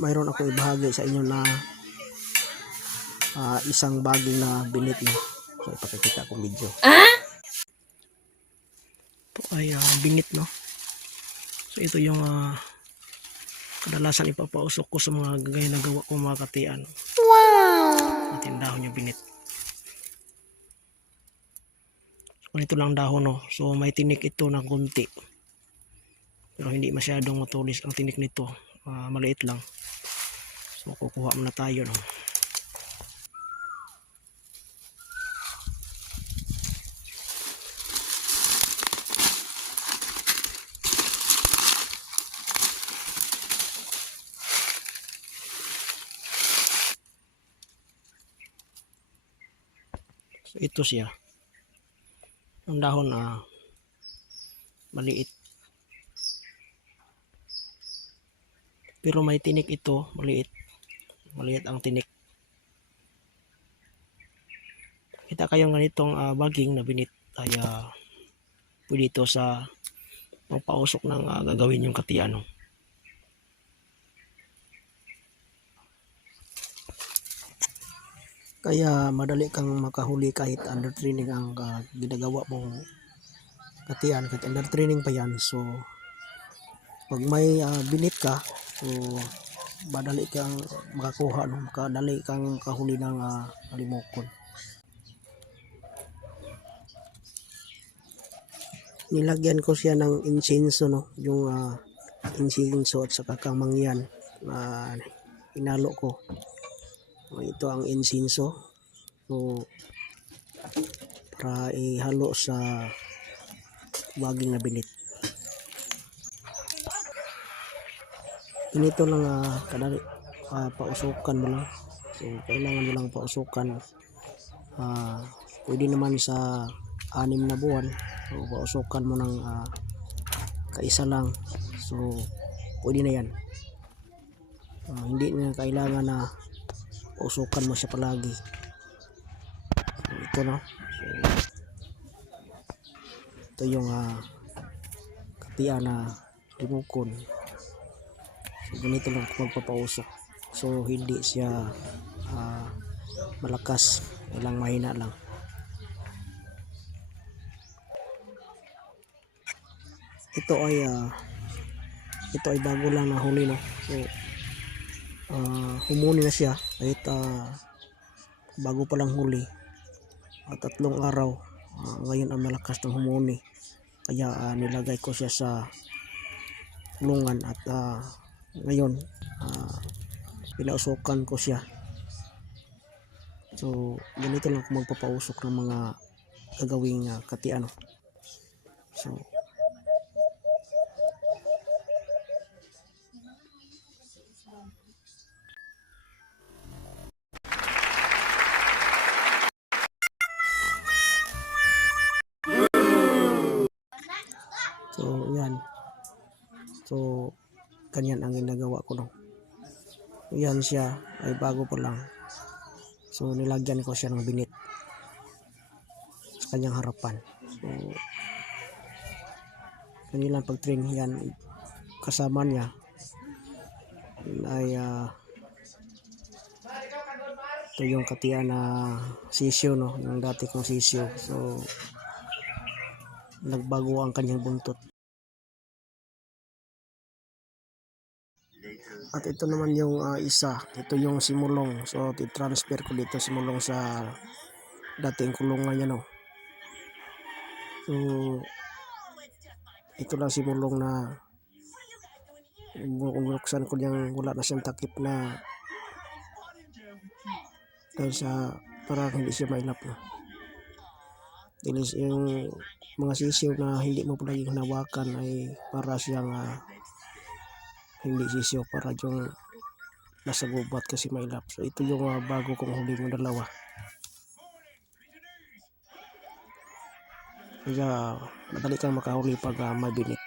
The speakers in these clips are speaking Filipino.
mayroon ako ibahagi sa inyo na isang baging na binit no. So ipakikita ko video. Ito ay binit no. So ito yung kadalasan ipapausok ko sa mga gagay na gawa ko mga katian. Wow! At yung dahon yung binit. So ito lang dahon no. So may tinik ito na kunti. Pero hindi masyadong matulis ang tinik nito. Maliit lang. So kukuha muna tayo no. So ito siya. Ang dahon maliit. Pero may tinik ito, maliit. Maliit ang tinik. Kita kayong ganitong baging na binit ay pwede ito sa papausok ng gagawin yung katiano. Kaya madali kang makahuli kahit under training ang ginagawa mong katian, kahit under training pa yan. So pag may binit ka, so madali kang makakuha no, madali kang kahuli ng halimokon. Nilagyan ko siya ng insenso no, yung insenso at saka kamangyan na inalo ko. Ito ang insenso. So para ihalo sa baging na binit. Ganito lang kadali pausukan mo lang. So kailangan mo lang pausukan. Pwede naman sa 6 na buwan. So pausukan mo ng kaisa lang. So pwede na yan. Hindi na kailangan na pausukan mo siya palagi. So ito no. So ito yung katian na limukon. So ganito lang kung magpapausok. So hindi siya malakas, ilang mahina lang. Ito ay bago lang nahuli no. So humuni na siya kahit bago pa lang huli. 3 araw ngayon ang malakas ng humuni. Kaya nilagay ko siya sa kulungan at ngayon pinausukan ko siya. So ganito lang kung magpapausok ng mga gagawing katiano. So yan. So ganyan ang ginagawa ko no. So, yan siya ay bago pa lang. So nilagyan ko siya ng binit sa kanyang harapan. So kanilang pag-train yan kasama niya ay ito yung katian na sisyo no, yung dati kong sisyo. So nagbago ang kanyang buntot. At ito naman yung isa, ito yung simulong. So i-transfer ko dito simulong sa dating kulungan niya no. So ito lang simulong na buksan ko niyang wala na siyang takip na dahil sa para hindi siya mailap no. Dahil yung mga sisiw na hindi mo palagi hinawakan ay para siyang hindi sisiw, para yung nasa gubat kasi mailap. So ito yung bago kong huli ng dalawa. Kaya madali kang makahuli pag may binit.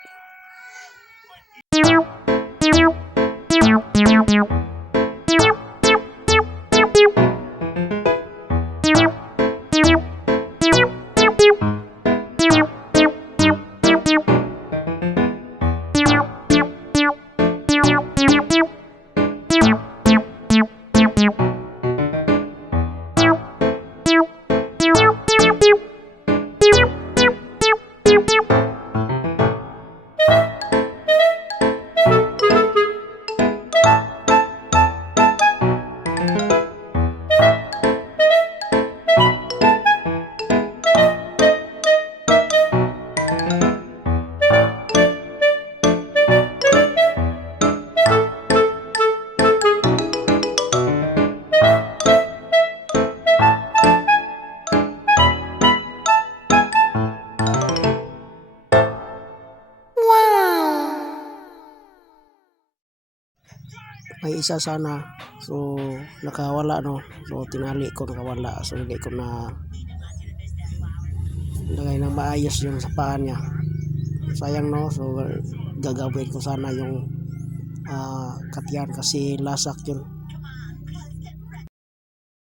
may isa sana, so nakawala no, so tinali ko nakawala, so hindi ko na lagay ng maayos yung sa paa niya, sayang no. So gagawin ko sana yung katyan kasi lasak yun,